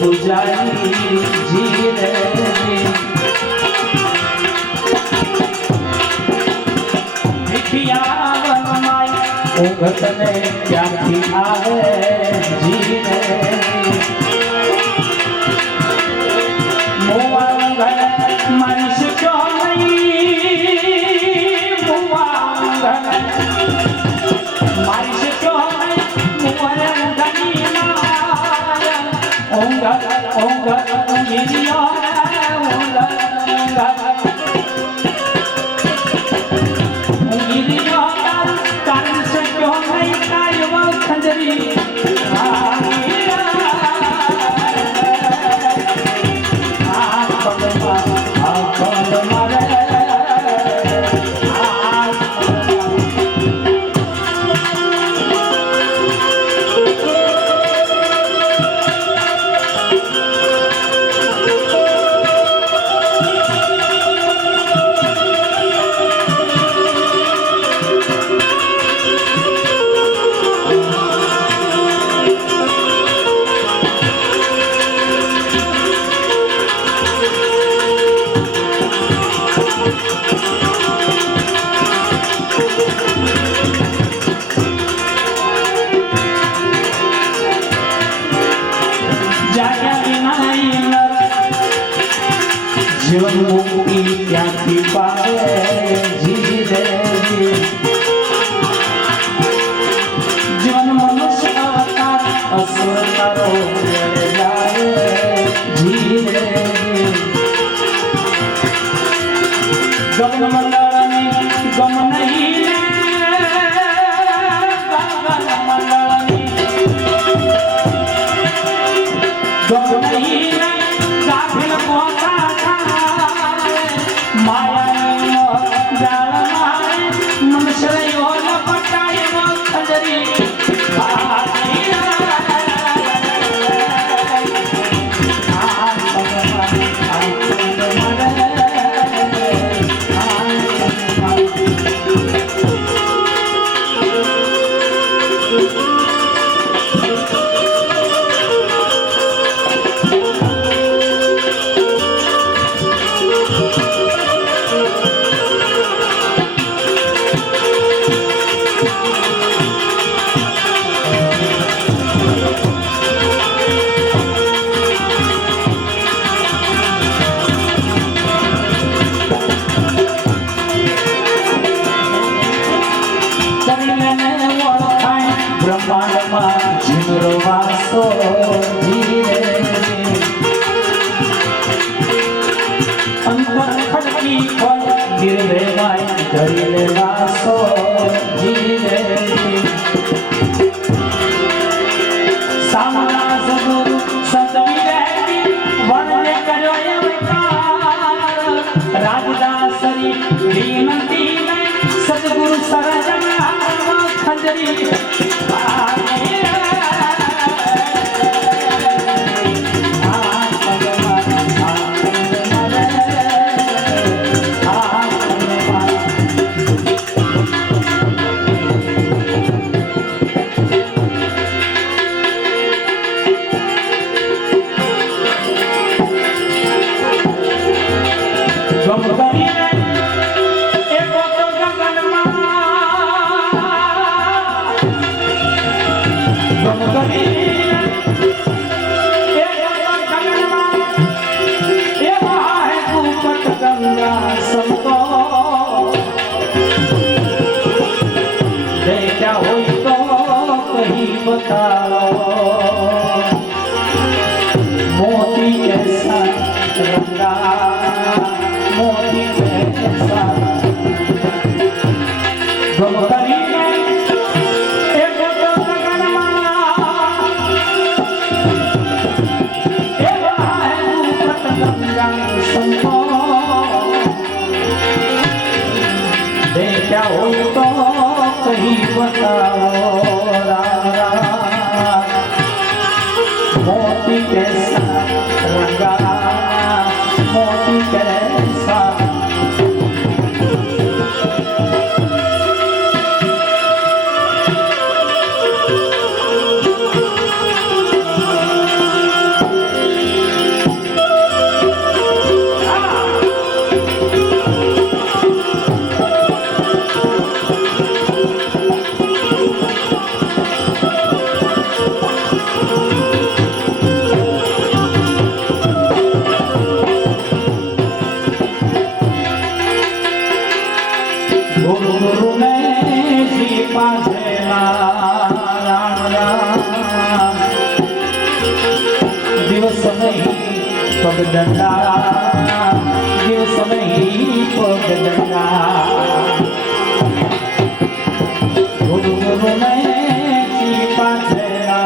पुजारी जी रे भिखिया बनमाई ઊંઘ તને ક્યાંથી આવે જીને મુવા ઊંઘ મનુષ જો નહીં મુવા ઊંઘ મનુષ જો નહીં મુવર ઊંઘની ઊંઘ ઊંઘ ઊંઘીયો ઊંઘ ઊંઘીયો કારણ શક્યો નહીં કાયમ ખંજરી जीवन मुक्ति क्याथी पावे जीरे जीवन मनुष्य अवतार असुर करो जाए जीरे गगन मंडल में गम नहीं गगन मंडल में गम नहीं गाफिल पोता माया जाल मारे मनुष्य योल पटाई खजरी ब्रह्मांड झिमरो वासो धीरे अंतर खड़की खोल गिरले माय धरिले वासो धीरे सामना सगुरु सतवी रहती वरने करो अवतार राजदासरी विनती में सतगुरु सरजना खंजरी क्या हो तो कहीं बताओ मोती कैसा रंगा मोती कैसा गमकरी एक तो लगनमा एक है ऊपर गंगा संतो क्या हो तो कहीं बताओ मोती कैसा रंगा मोती कैसा पगडंडा दिवस नहीं पगडंडा गुरु गुरु में चीपा चेरा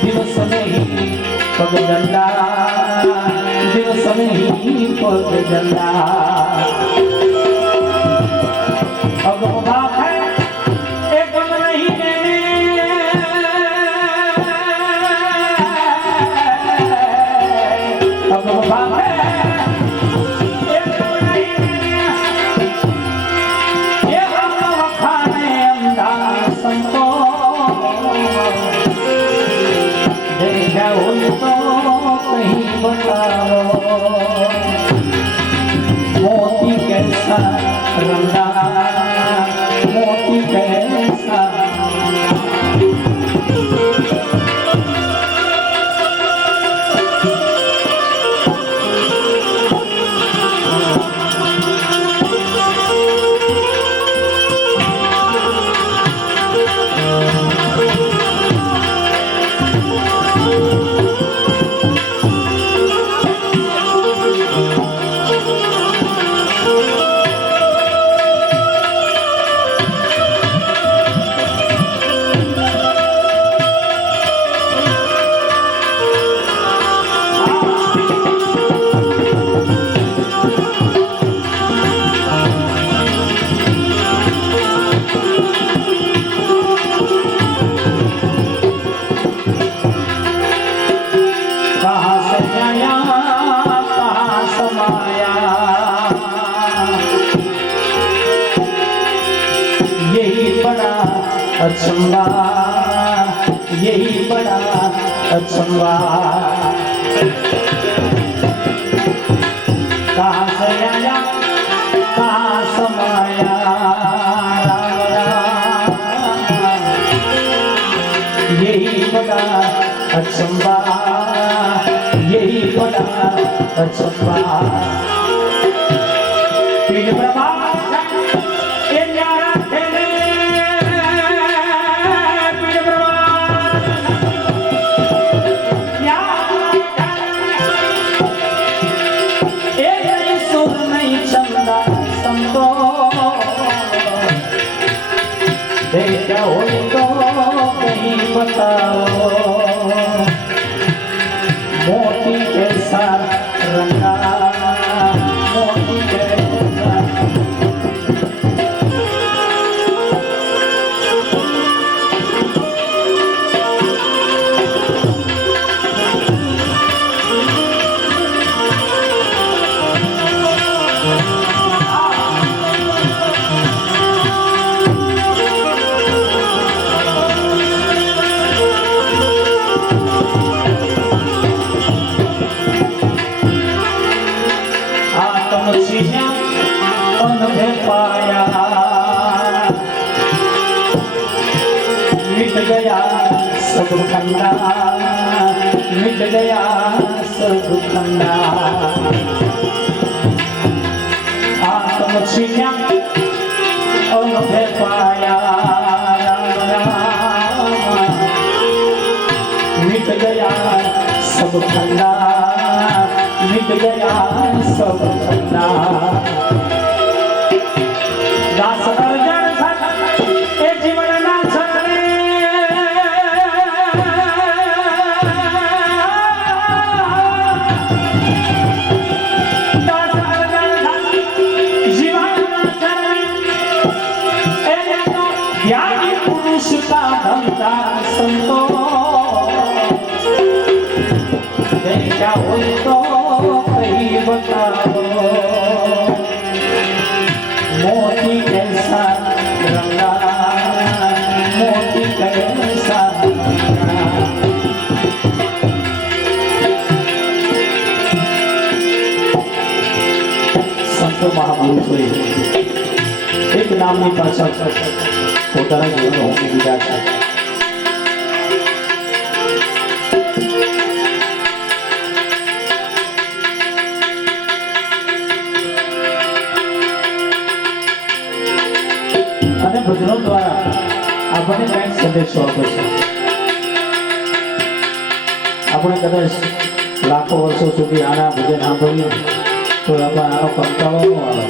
दिवस नहीं पगडंडा दिवस नहीं पगडंडा बाप है एक नहीं देने अब बाप है एक नहीं देने ये हम वखाने अंधा संतो देखा हो तो कहीं बताओ मोती कैसा रंगा मोती कैसा अचंबा यही बड़ा अचंबा कहाँ से आया कहाँ समाया यही बड़ा अचंबा यही बड़ा अचंबा पीठ प्रभा देखा हो तो कहीं बताओ मोती कैसा रंगा मोती कैसा पाया मिट गया सब ठंडा मिट गया सब ठंडा आत्म छिया अनुभव पाया मिट गया सब ठंडा मिट गया सब ठंडा दास अर्जन सत ए जीवन ना छरे दास अर्जन सत जीवन ना छरे ए तो ज्ञानी पुरुष का धंधा संतो देखा हो तो कहीं बताओ मोती कैसा रंगा मोती कैसा संतो महापुरुषों एक नामनी पाछळ પોતાના જીવન હોમી દીધા છે અને ભજનો દ્વારા આપણને કંઈક સંદેશો આપે છે આપણે કદાચ લાખો વર્ષો સુધી આના ભજન સાંભળીએ તો આપણે આનો કંટાળો ન આવે,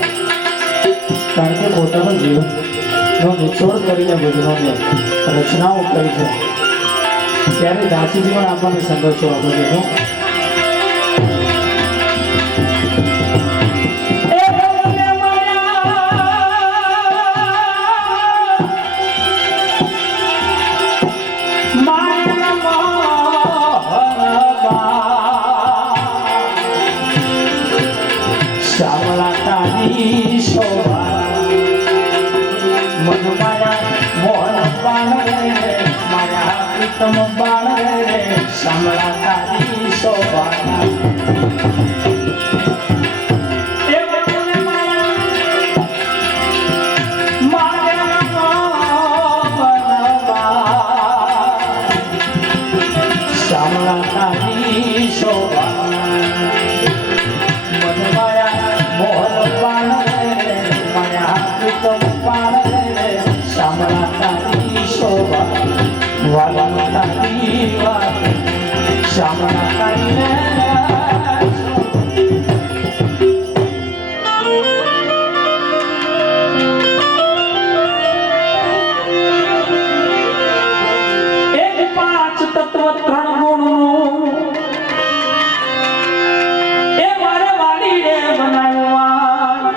કારણ કે પોતાનું જીવનનો નિચોડ કરીને ભજનોને રચનાઓ કરી છે, ત્યારે દાસીજી પણ આપણને સંદેશો આપે છે. શ્યામલા તારી શોભા મન માયા મોહન બાણ રે માયા પ્રીતમ બાણ રે શ્યામલા તારી શોભા શ્યામલા તારી શોભા શ્યામલા તારી શોભા વાલા તારી વાત શ્યામલા તારી એક પાંચ તત્વ ત્રણ ગુણનું એ મારે વાલી રે બનાવ્યા.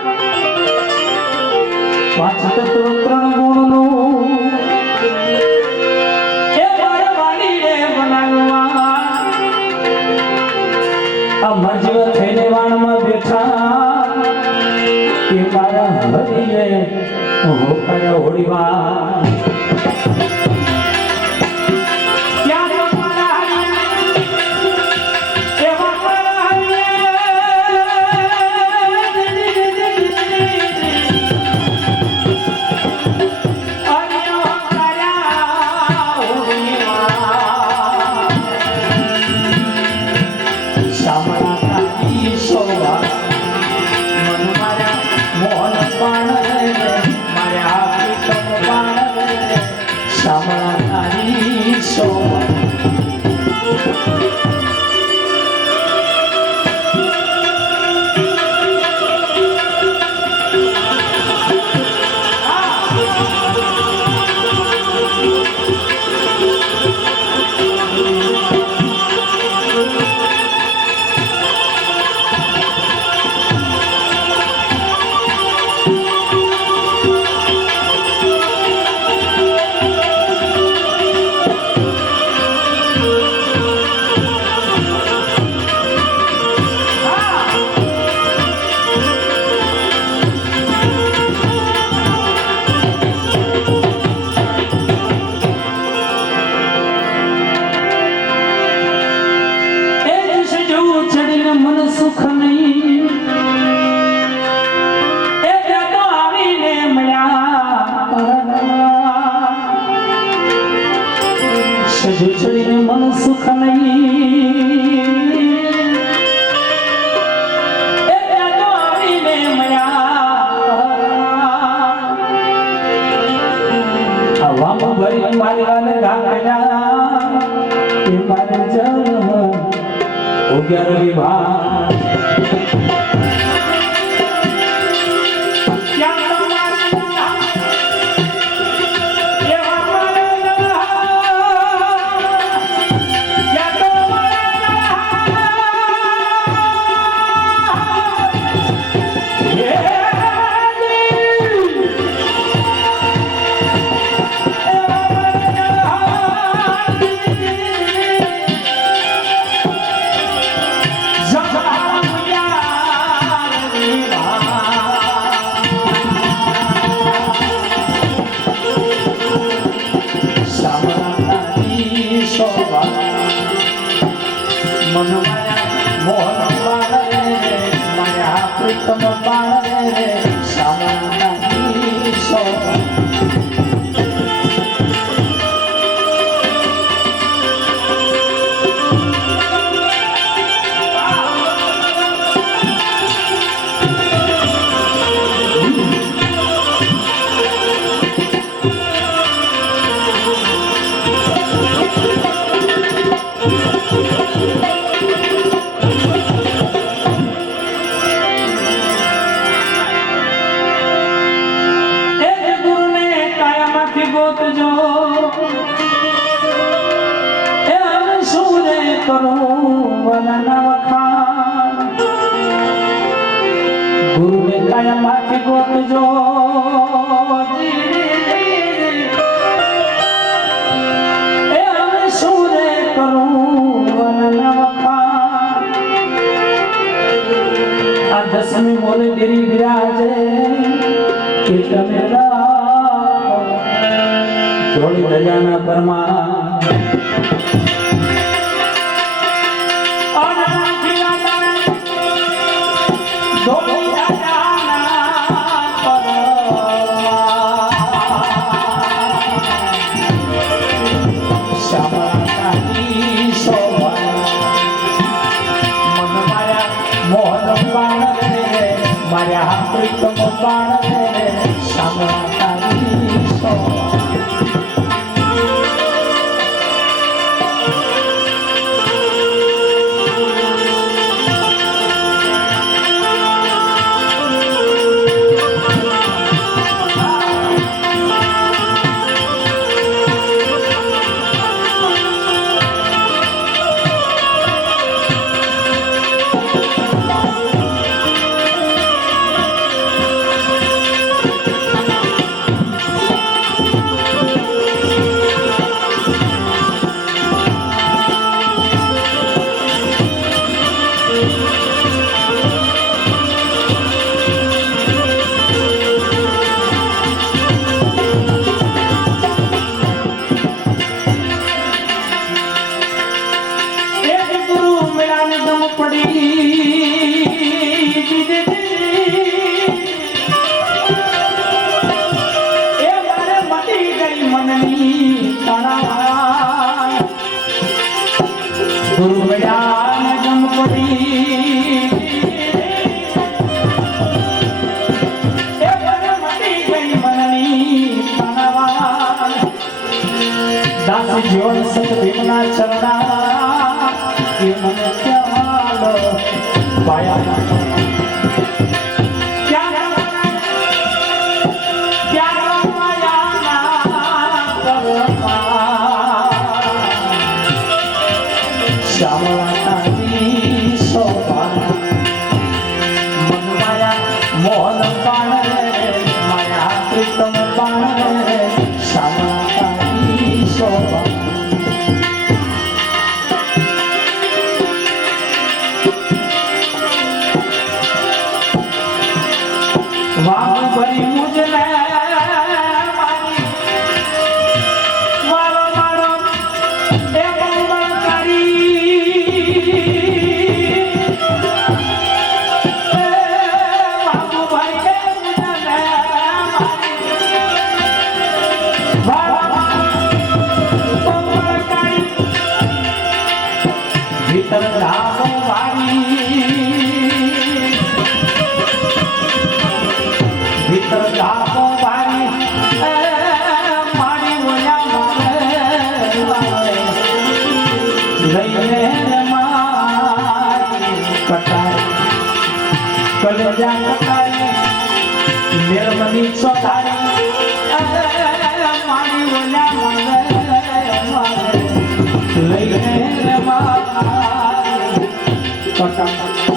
પાંચ તત્વ ત્રણ ગુણનું એ મારે વાલી રે બનાવ્યા. આ મરજીવ થઈને વાણમાં બેઠા એ મારા હરિએ હોકાયા હોળીમાં. શ્યામલા તારી શોભા મન માયા મોહન બાણ રે માયા પ્રીતમ બાણ રે શ્યામલા તારી શોભા. મન સુખ નહીં એ ત્યાં તો આવીને મળ્યા. સજુ છડીને મન સુખ નહીં એ ત્યાં તો આવીને મળ્યા. હવામાં ભરી મારી વાલે ગાયા એ મારે જન્મ ઉગ્યાર વિભાગ મન માયા મોહન બાણ રે માયા પ્રીતમ બાણ રે શ્યામલા તારી શોભા. વનના વખાણ ગુરુને કાયા માથે ગોતજો એ અમે શું રે કરું વનના વખાણ આ દસમી મોલે ગીરી વિરાજે કે તમે જોડી દયાના પરમા મારા પ્રીતમ બાણ શામળા તારી સો ગુરુ મેળાને ગમ પડી એ મને મટી ગઈ મનની તણવા દાસી જીવન સત ભીમના ચરણા એ મને ચાલો પાયા श्यामला तारी शोभा मन माया मोहन बाण माया प्रीतम बाण श्यामला तारी शोभा वाह भरी मुझने भीतर धामो वारी भीतर धामो वारी मारी बोया मारे लईने मारी कटाई कलेजा कटाई निर्मली छोटाई मारी बोया मारे लईने मारी कटाई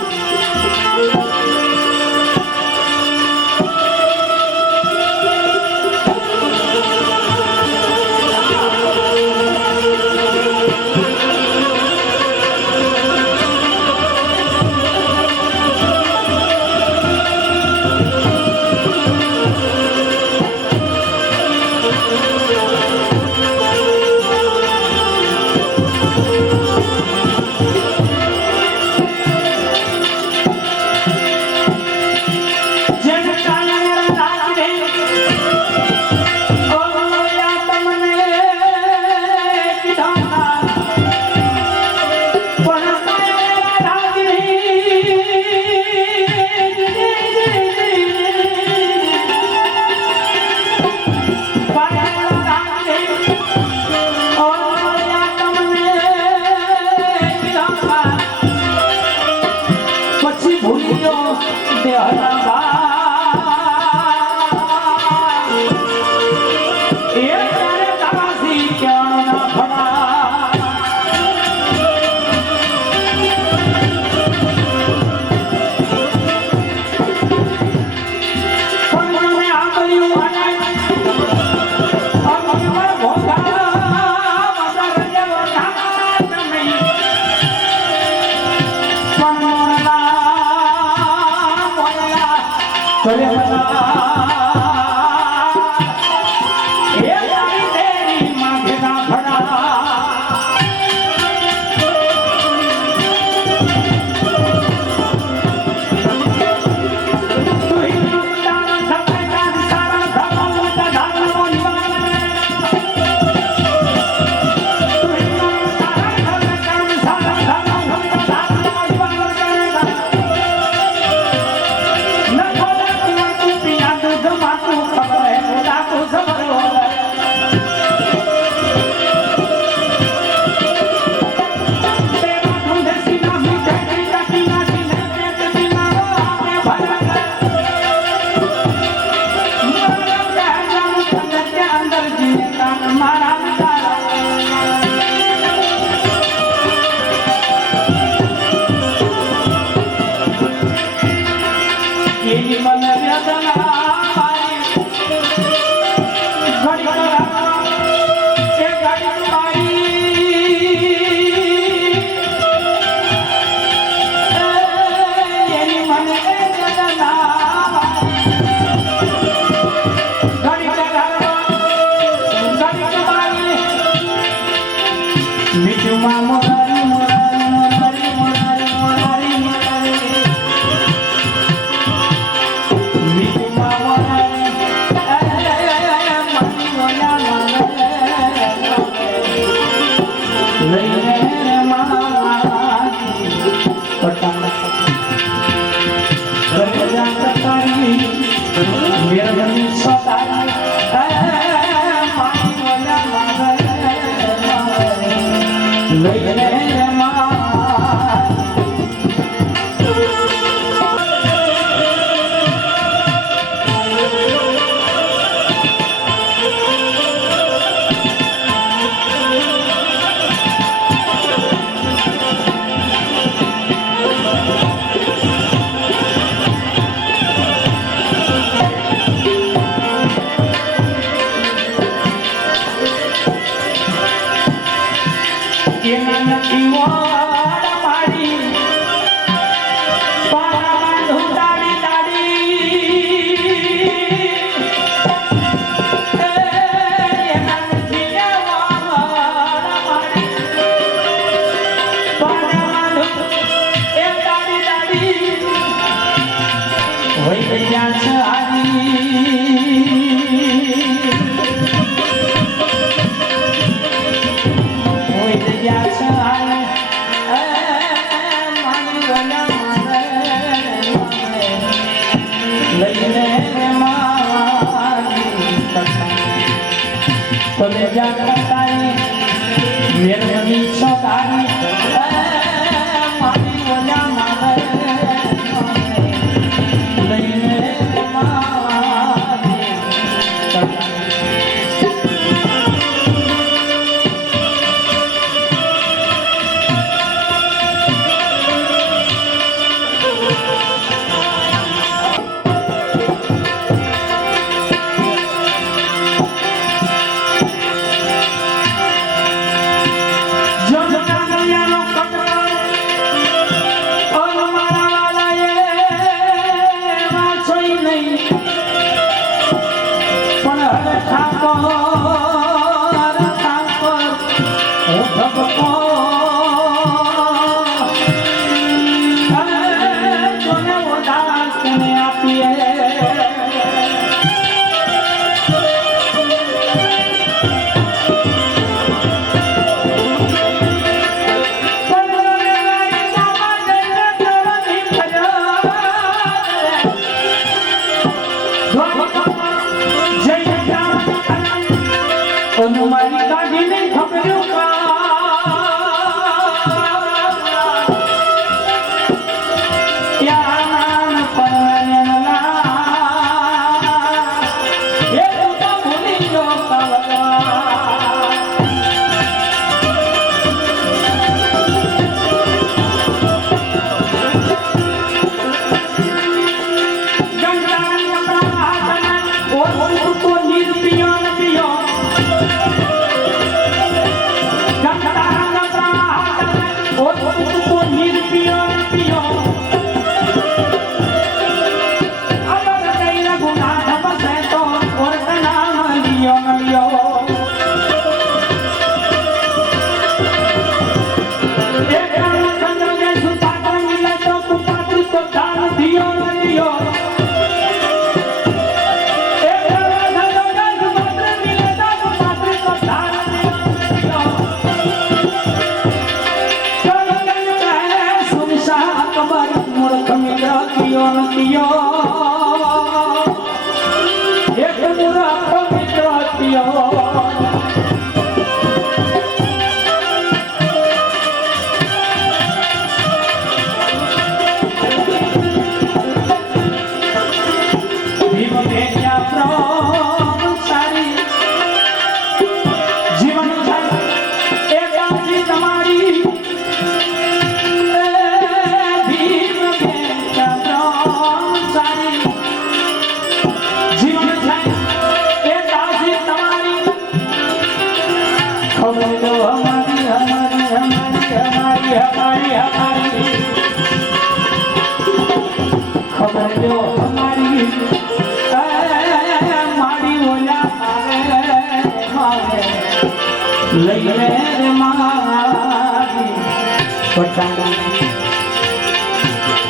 એક મૂરખ મિત્ર થયો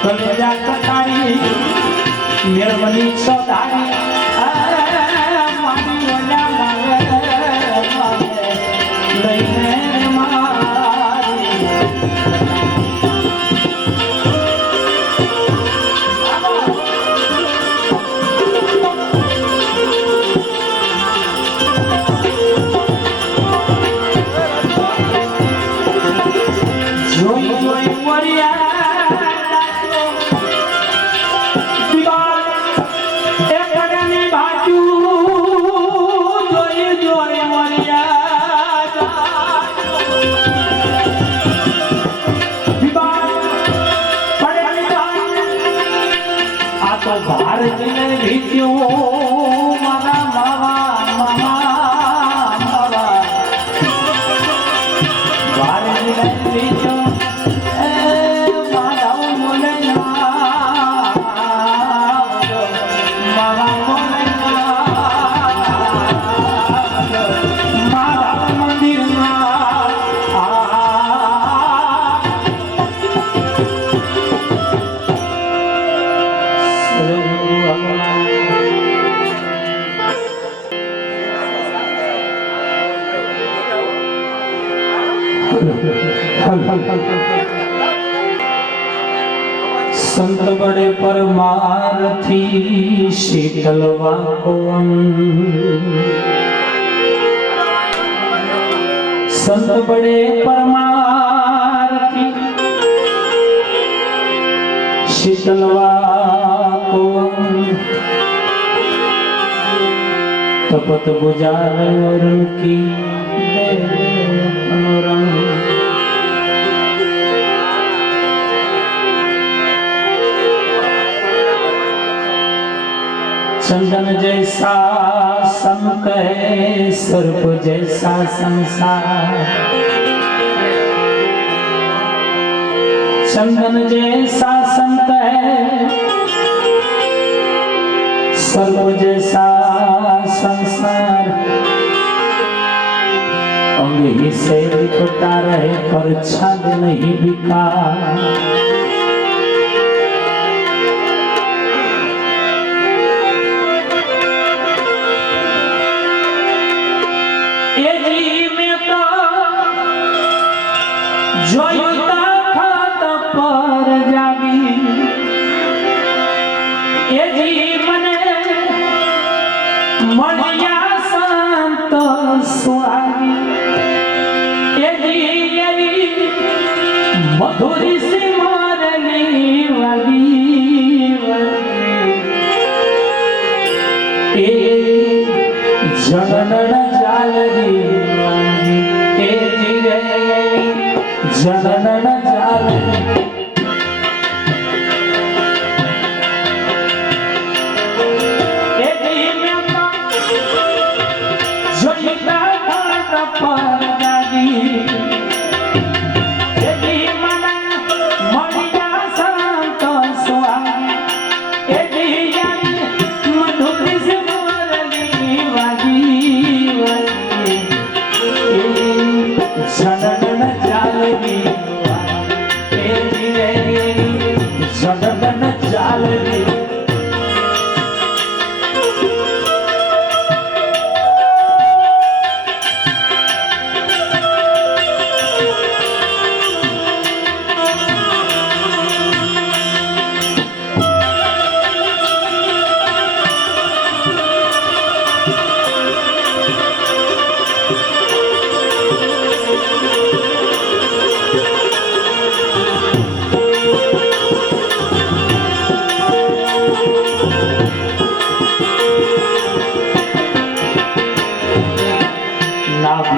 कलेजा कटारी निर्मली सौदारी मानी वजा मारे लईने मारी जोई जोई मरिया संत बड़े परमार्थी शीतलवा को संत बड़े परमार्थी शीतलवा को तपत गुजार और उनकी मनोरम चंदन जैसा संत है सर्प जैसा संसार चंदन जैसा संत है सर्प जैसा संसार अंग ही से लिपटा रहे पर छंद नहीं बिका जोईता खात पर जागी ए जीवने मनिया संत सुहागी ए जीवी मधुरी से मारनी वाली ए जनन जालरी ए जीरे जनन जालरी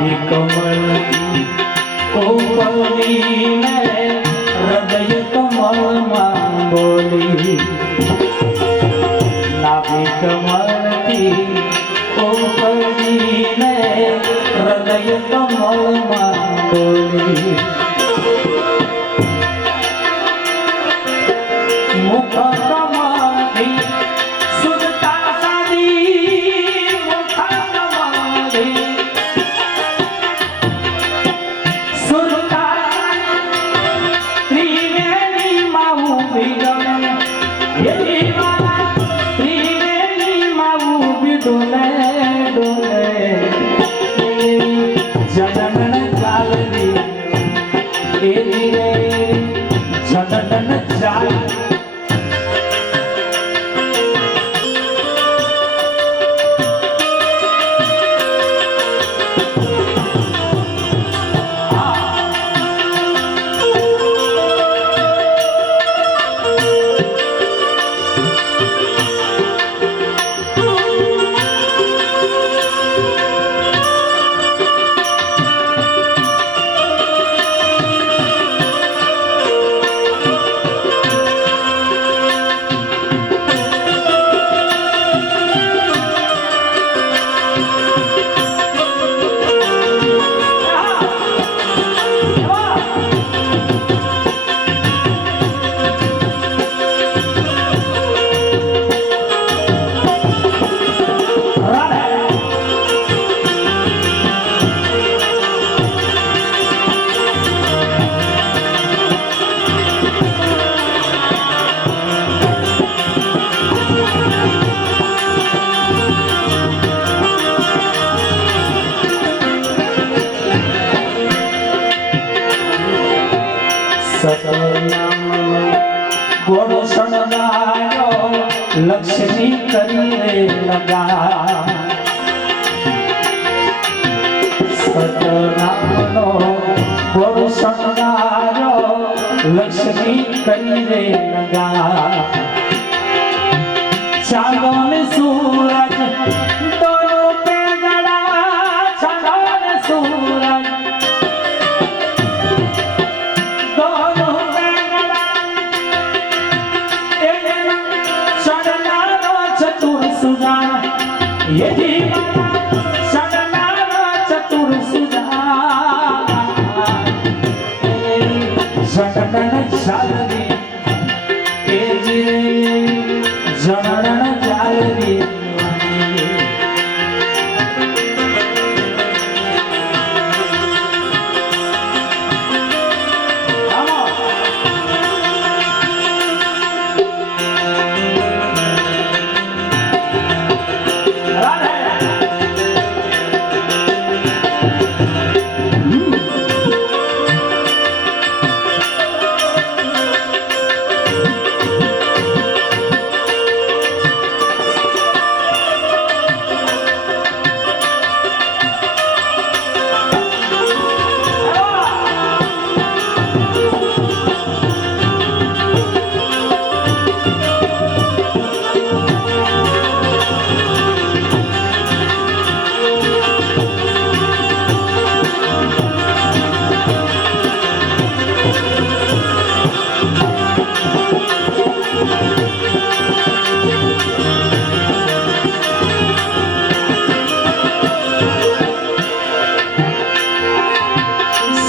નાભી કમળ ઉપડીને હૃદય કમળમાં બોલી નાભી કમળથી ઉપડીને હૃદય કમળમાં બોલી મુખ કમળથી સુરતા સાદી મુખ કમળથી સુરતા ત્રિવેણી માં ઉભી ગમે એવી મારા ત્રિવેણી માં ઉભી ડોલે ડોલે જનન ચાલવી એવી રે જનન ચાલવી ઘોડો શણગાયો લક્ષ્મી કરીને લગા સતનામનો ઘોડો શણગાયો લક્ષ્મી કરીને લગા ચાલો ને સૂરજ દોનો પે ગડા ચાલો ને સૂરજ ये जीवन सदनारो चतुर सुधा जनन चालवी ए जनन चालवी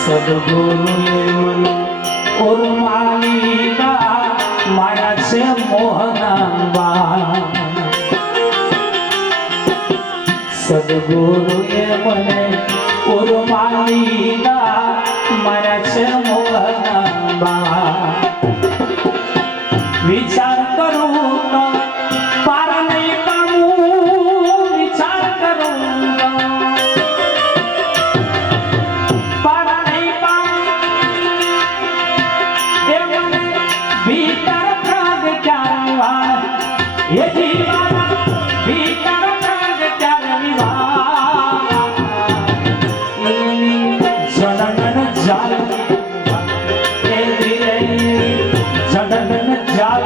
सद्गुरुए मन उर्मालिका माया से मोहनावा सद्गुरुए मन उर्मालिका माया से मोहनावा विचार करूंगा पार नहीं पाऊं विचार करूंगा पार नहीं पाऊं भीतर प्राग क्या ये जीवन भीतर प्राग क्या जनन जाल जनन जाल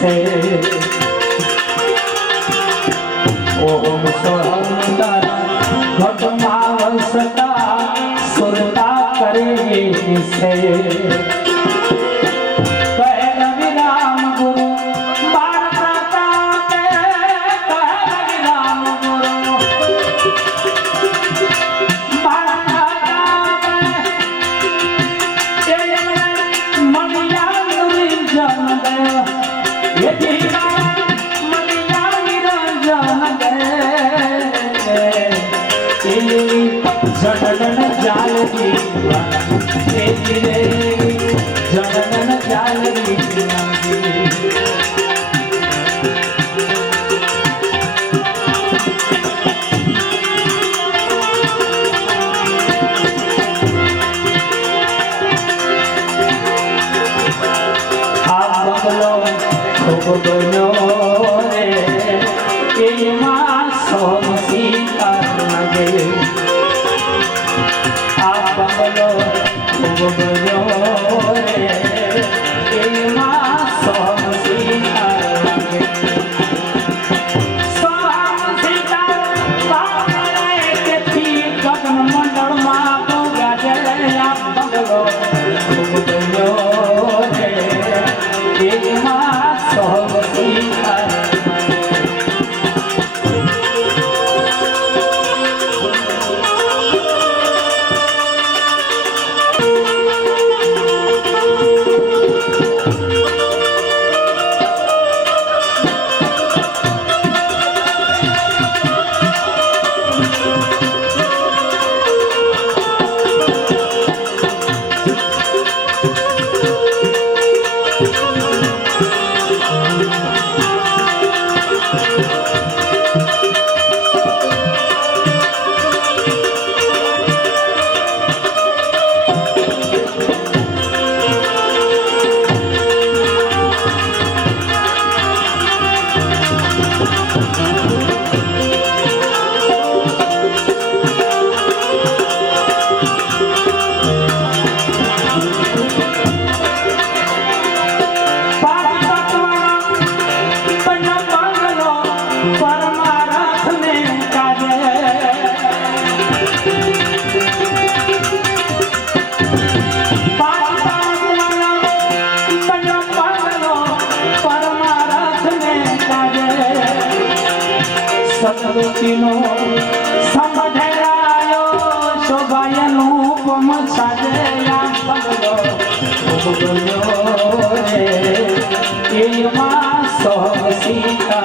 से ओम सोहमदार घटमावसता सुरता करे से कहे रवि राम गुरु बारता के कहे रवि राम गुरु बारता के मनिया निरंजन दे ये जीवा मनिया निरंजन दे जनन जाल दीवा रे जनन जाल दीवा आप बगलो खूब बनो रे के मां सोम सीता लगे आप बगलो खूब बनो रे के मां सोम सीता लगे सोम सीता बाबा के थी गगन मंडल मां तो गाजे आप बगलो खूब बनो रे के मां सोम सीता सतरुचिनो समझरायो शोभायनु पम साजया बगलो बगलो रे ये मां सोम सीता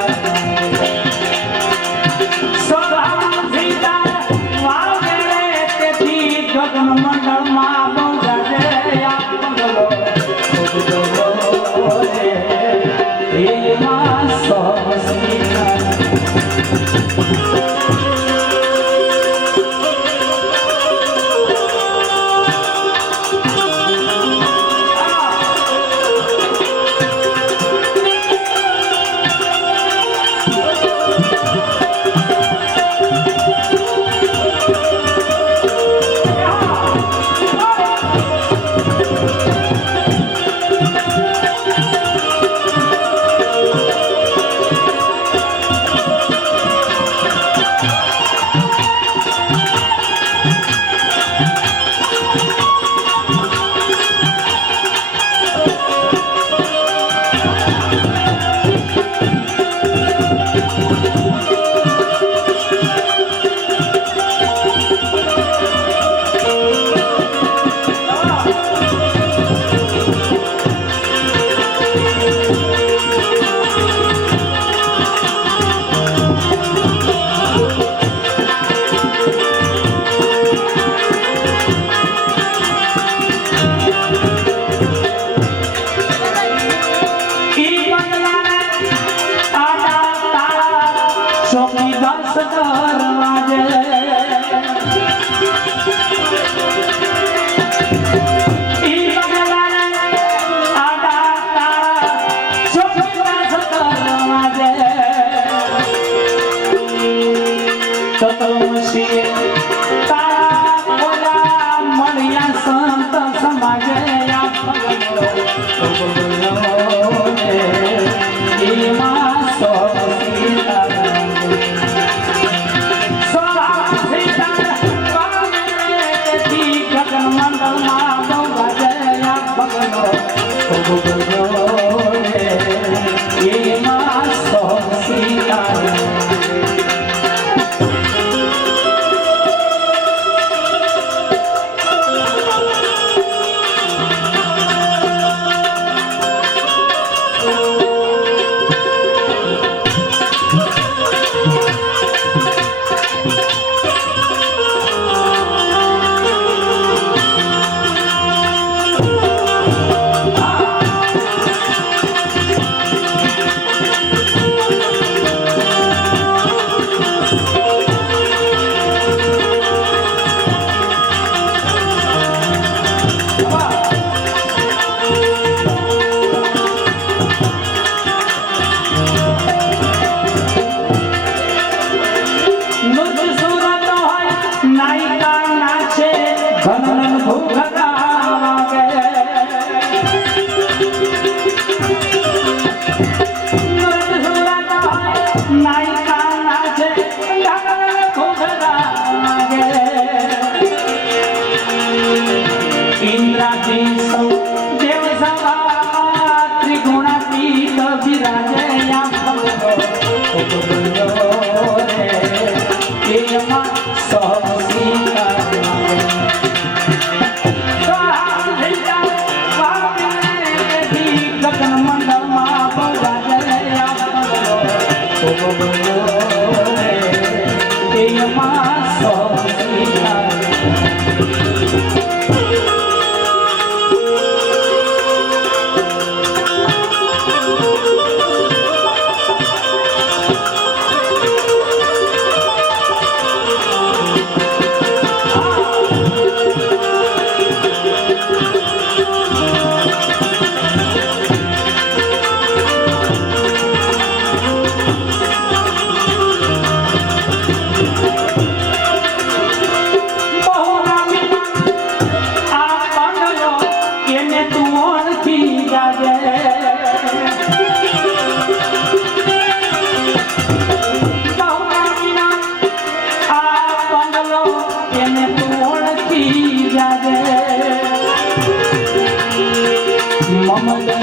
सोम सीता वागे ते थी गगन मंडल मां बंगा जया बगलो बगलो रे ये मां सोम सीता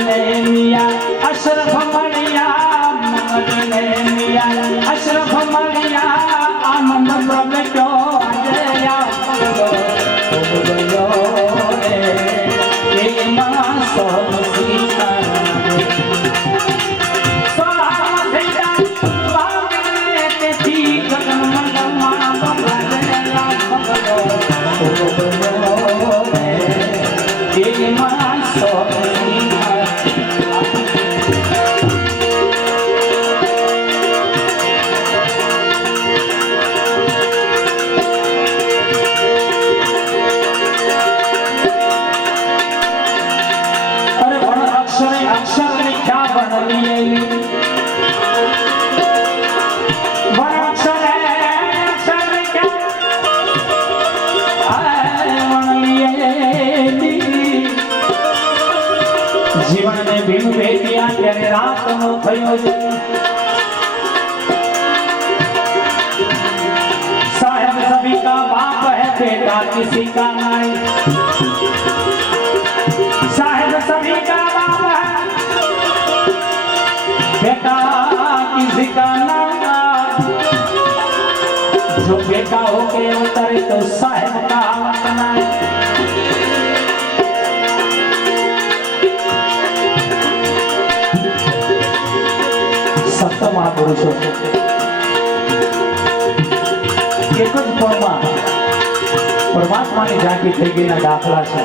ने मिया अशरफ मणिया मंगल ने मिया अशरफ मणिया आनंद प्रगटो अजया मंगलो रे एक मासो सीता जीवन में भीम भेटिया तेरे रात नो थयो साहेब सभी का बाप है बेटा किसी का नहीं साहेब सभी का बाप है बेटा किसी का नहीं जो बेटा हो के उतरे तो साहेब का वतन है सप्त महापुरुषो एक જ પળમાં પરમાત્માની ઝાંખી થઈ ગયેલા દાખલા છે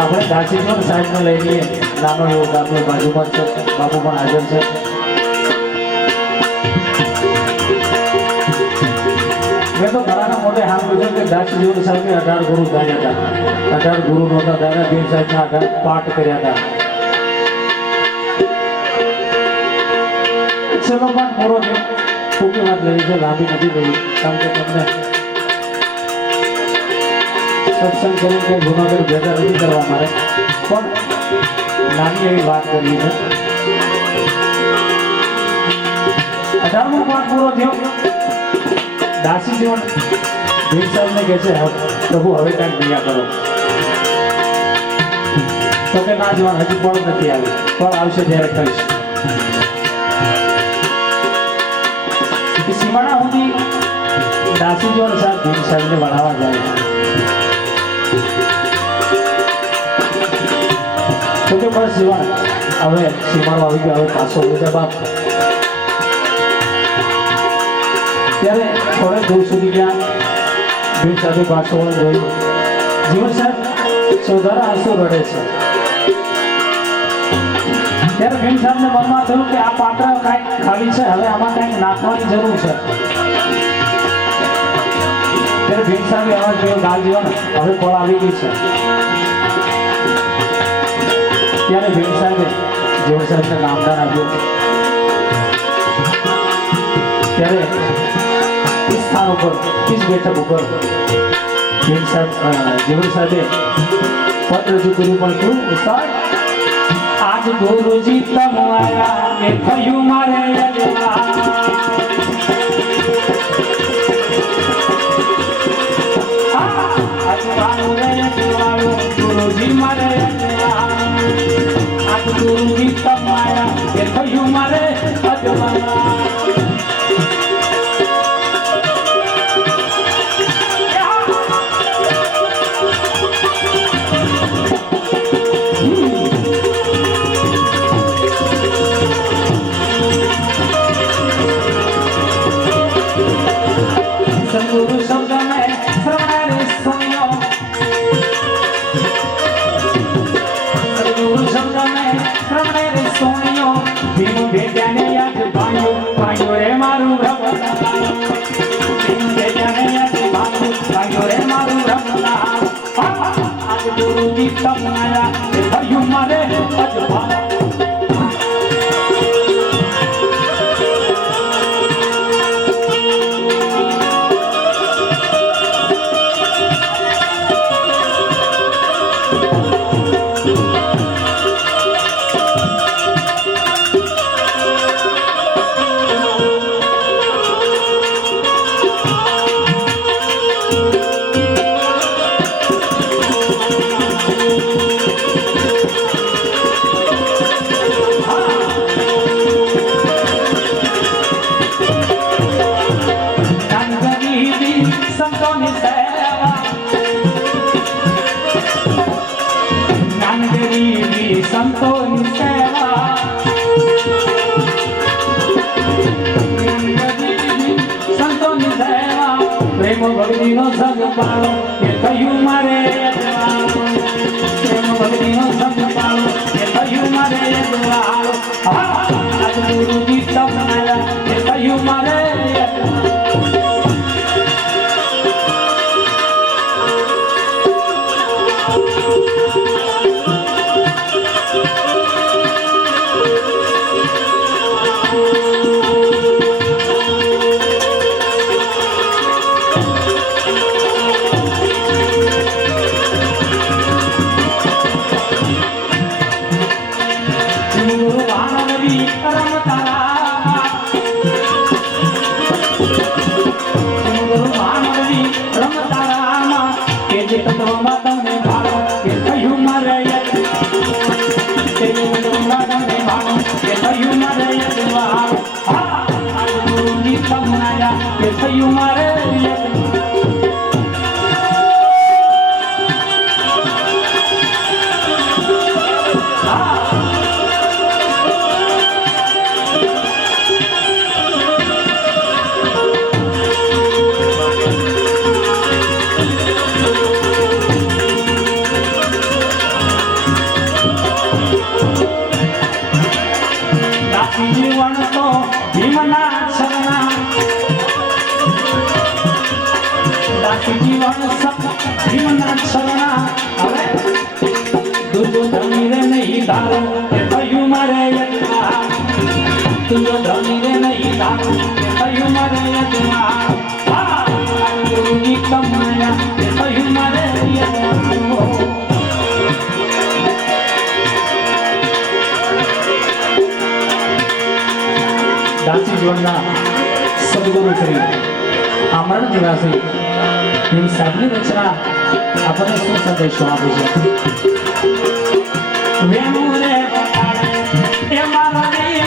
આપણે દાસીજીવન સાહેબને લઈ લઈએ નાનો એવો દાખલો બાજુમાં છે બાપુ પણ હાજર છે મેં તો ઘણાના મોઢે સાંભળ્યું છે કે દાસીજીવન સાહેબે 18 ગુરુ ધાર્યા હતા 18 ગુરુ નહોતા ધાર્યા ભીમ સાહેબના 18 પાઠ કર્યા હતા चलो बात पूरो थयो टूंकी बात लेवी छे लांबी नथी लेवी कारण के तमने सत्संग करूं के जूनागढ़ भेगा नहीं करवा मारे पण नानी एवी बात करनी छे 18मो पाठ पूरो थयो दासी जीवन भीम साहब ने कहे छे प्रभु हवे कांईक दिया करो तो के ना जीवन हजी पण नथी आवी पण आवशे त्यारे कहीश सीमाड़ा होती दासी जो साहब भीम साहब ने बढ़ावा जाए तो के बस जीवन हवे सीमाड़ो આવી ગયો હવે પાછો લીધે બાપ ત્યારે થોડે દૂર સુધી ગયા ભીમ સાહેબે પાછો જોયું જીવન સાહેબ સોધારા આંસુ રડે છે ત્યારે ભીમ સાહેબને મનમાં થયું કે આ પાત્ર કાંઈક ખાલી છે હવે આમાં કાંઈક નાખવાની જરૂર છે ત્યારે ભીમ સાહેબે અવાજ કર્યો ગાલ જીવન હવે કોળ આવી ગઈ છે ત્યારે ભીમ સાહેબે જીવન સાહેબને નામદાન આપ્યું ત્યારે इस स्थान पर इस बैठक पर भीम साहब जीवन साहेबे पद रजू કર્યું પણ કેવું ઉસ્તાદ आज गुरुजी तमारा के थयु मारे अजवा अजवानु रे अजवानु गुरुजी मारे अजवा आज गुरुजी तमारा के थयु मारे अजवा गुरु शब्द में श्रवण रे सुनियो गुरु शब्द में श्रवण रे सुनियो भीम भेट्या ने आज भाइयो भाइयो रे मारू भगवान भीम भेट्या ने आज भाइयो भाइयो रे मारू भगवान आज गुरु जी तमारा भाइयो मारे अजवा ભક્તિનો સંગ પાળો એ થયું મારે અજવાળો. પ્રેમ ભક્તિનો સંગ પાળો એ થયું મારે અજવાળો. આજ ગુરુજી તપનાયા એ થયું મારે અજવાળો. જીવન તો ભીમના શરણા દાસી જીવન સપ ભીમના શરણા હવે દુર્યોધની રે નહીં ધારો એ થયું મારે યજ્ઞા દુર્યોધની રે નહીં ધારો એ થયું મારે યજ્ઞા ગુરુજી કમાયા એ થયું મારે યજ્ઞા દાસી જીવનના સદગુરુ શ્રી આમરણ નિવાસી એવી સાધની રચના આપણને શું સંદેશો આપે છે. વેણુ રે બતાડે એ મારી